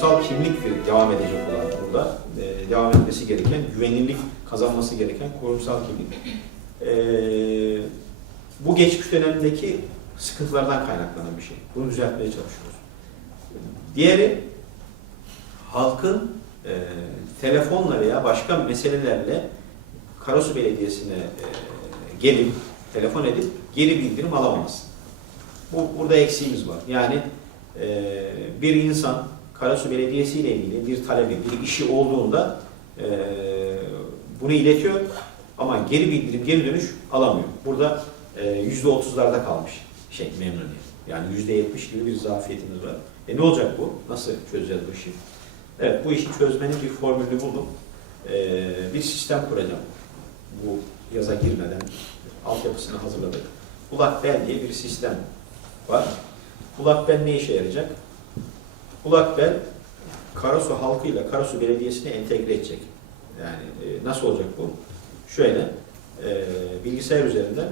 kurumsal kimlik devam edecek olan burada e, devam etmesi gereken, güvenilirlik kazanması gereken kurumsal kimlik. E, bu geçmiş dönemdeki sıkıntılardan kaynaklanan bir şey. Bunu düzeltmeye çalışıyoruz. Diğeri halkın e, telefonla veya başka meselelerle Karasu Belediyesi'ne e, gelip, telefon edip geri bildirim alamaması. Bu, burada eksiğimiz var. Yani e, bir insan Karasu Belediyesi ile ilgili bir talebi, bir işi olduğunda e, bunu iletiyor ama geri bildirim, geri dönüş alamıyor. Burada e, yüzde otuzlarda kalmış şey memnuniyet. Yani yüzde yetmiş gibi bir zafiyetimiz var. E ne olacak bu? Nasıl çözeceğiz bu işi? Evet, bu işi çözmenin bir formülünü buldum. E, bir sistem kuracağım. Bu yaza girmeden altyapısını hazırladık. Ulak Bel diye bir sistem var. Ulak Bel ne işe yarayacak? Ulak Bel Karasu halkıyla Karasu Belediyesi'ni entegre edecek. Yani e, nasıl olacak bu? Şöyle, e, bilgisayar üzerinden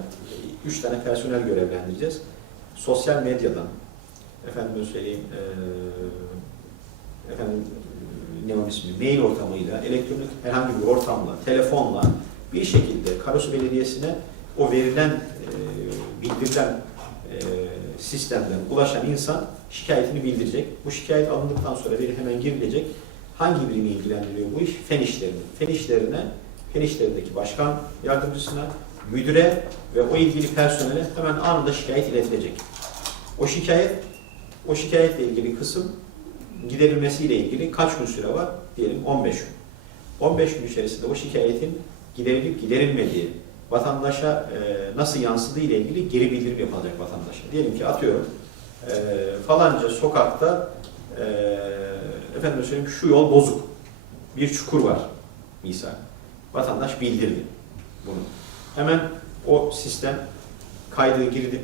3 tane personel görevlendireceğiz. Sosyal medyadan, efendim söyleyeyim, e, efendim ne onun ismi, mail ortamıyla, elektronik herhangi bir ortamla, telefonla bir şekilde Karasu Belediyesi'ne o verilen, e, bildirilen e, sistemden ulaşan insan şikayetini bildirecek. Bu şikayet alındıktan sonra veri hemen girilecek. Hangi birimi ilgilendiriyor bu iş? Fen işlerini. Fen işlerine, fen işlerindeki başkan yardımcısına, müdüre ve o ilgili personele hemen anında şikayet iletilecek. O şikayet, o şikayetle ilgili kısım giderilmesiyle ilgili kaç gün süre var? Diyelim 15 gün. 15 gün içerisinde o şikayetin giderilip giderilmediği, vatandaşa e, nasıl yansıdığı ile ilgili geri bildirim yapılacak vatandaşa. Diyelim ki atıyorum e, falanca sokakta e, efendim söyleyeyim şu yol bozuk. Bir çukur var misal. Vatandaş bildirdi bunu. Hemen o sistem kaydı girdi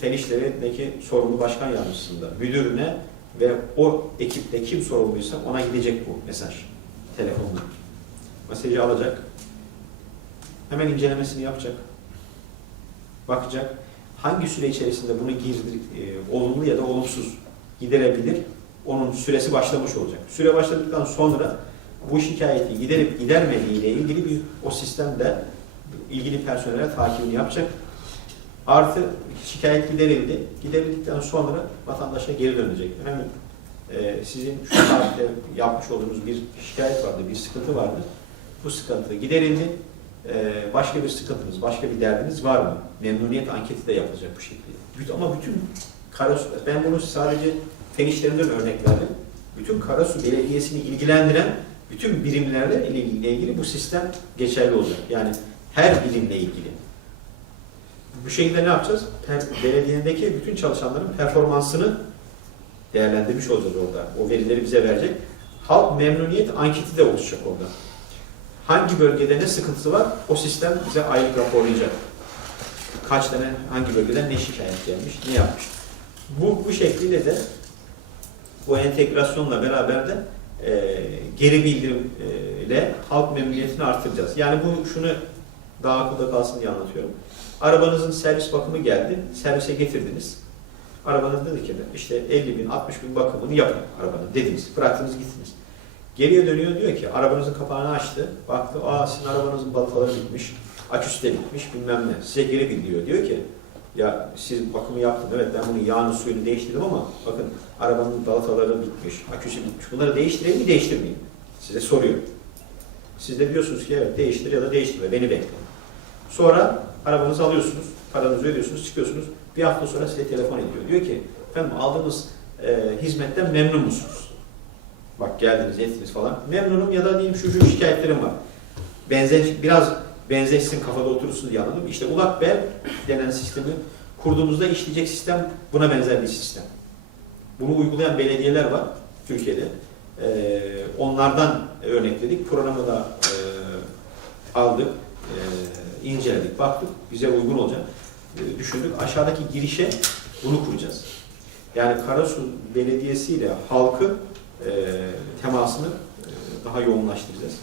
fen işlerindeki sorumlu başkan yardımcısında müdürüne ve o ekipte kim sorumluysa ona gidecek bu mesaj telefonla. Mesajı alacak. Hemen incelemesini yapacak. Bakacak. Hangi süre içerisinde bunu girdi, e, olumlu ya da olumsuz giderebilir? Onun süresi başlamış olacak. Süre başladıktan sonra bu şikayeti giderip gidermediği ile ilgili bir o sistemde ilgili personele takibini yapacak. Artı şikayet giderildi. Giderildikten sonra vatandaşa geri dönecek. Efendim e, sizin şu tarihte yapmış olduğunuz bir şikayet vardı, bir sıkıntı vardı. Bu sıkıntı giderildi. E, başka bir sıkıntınız, başka bir derdiniz var mı? Memnuniyet anketi de yapılacak bu şekilde. Ama bütün Karasu, ben bunu sadece fen işlerinden örnek verdim. Bütün Karasu Belediyesi'ni ilgilendiren bütün birimlerle ilgili, ilgili bu sistem geçerli olacak. Yani her birimle ilgili. Bu şekilde ne yapacağız? Belediyedeki bütün çalışanların performansını değerlendirmiş olacağız orada. O verileri bize verecek. Halk memnuniyet anketi de oluşacak orada. Hangi bölgede ne sıkıntısı var o sistem bize aylık raporlayacak. Kaç tane hangi bölgeden ne şikayet gelmiş, ne yapmış. Bu, bu şekliyle de bu entegrasyonla beraber de e, geri bildirimle halk memnuniyetini artıracağız. Yani bu şunu daha akılda kalsın diye anlatıyorum. Arabanızın servis bakımı geldi, servise getirdiniz. Arabanız dedi ki işte 50 bin, 60 bin bakımını yapın arabanın dediniz, bıraktınız gittiniz. Geriye dönüyor diyor ki arabanızın kapağını açtı, baktı aa sizin arabanızın balataları bitmiş, aküsü de bitmiş bilmem ne. Size geri bildiriyor. Diyor ki ya siz bakımı yaptın evet ben bunun yağını suyunu değiştirdim ama bakın arabanın balataları bitmiş, aküsü bitmiş. Bunları değiştireyim mi değiştirmeyeyim? Size soruyor. Siz de diyorsunuz ki evet değiştir ya da değiştirme beni bekle. Sonra arabanızı alıyorsunuz, paranızı ödüyorsunuz, çıkıyorsunuz. Bir hafta sonra size telefon ediyor. Diyor ki efendim aldığınız e, hizmetten memnun musunuz? Bak geldiniz, ettiniz falan. Memnunum ya da diyeyim şu şu şikayetlerim var. Benzer, biraz benzeşsin kafada oturursun diye anladım. İşte Ulak Bel denen sistemi kurduğumuzda işleyecek sistem buna benzer bir sistem. Bunu uygulayan belediyeler var Türkiye'de. Ee, onlardan örnekledik. Programı da e, aldık, e, inceledik, baktık. Bize uygun olacak. E, düşündük. Aşağıdaki girişe bunu kuracağız. Yani Karasu Belediyesi ile halkı e, temasını e, daha yoğunlaştıracağız.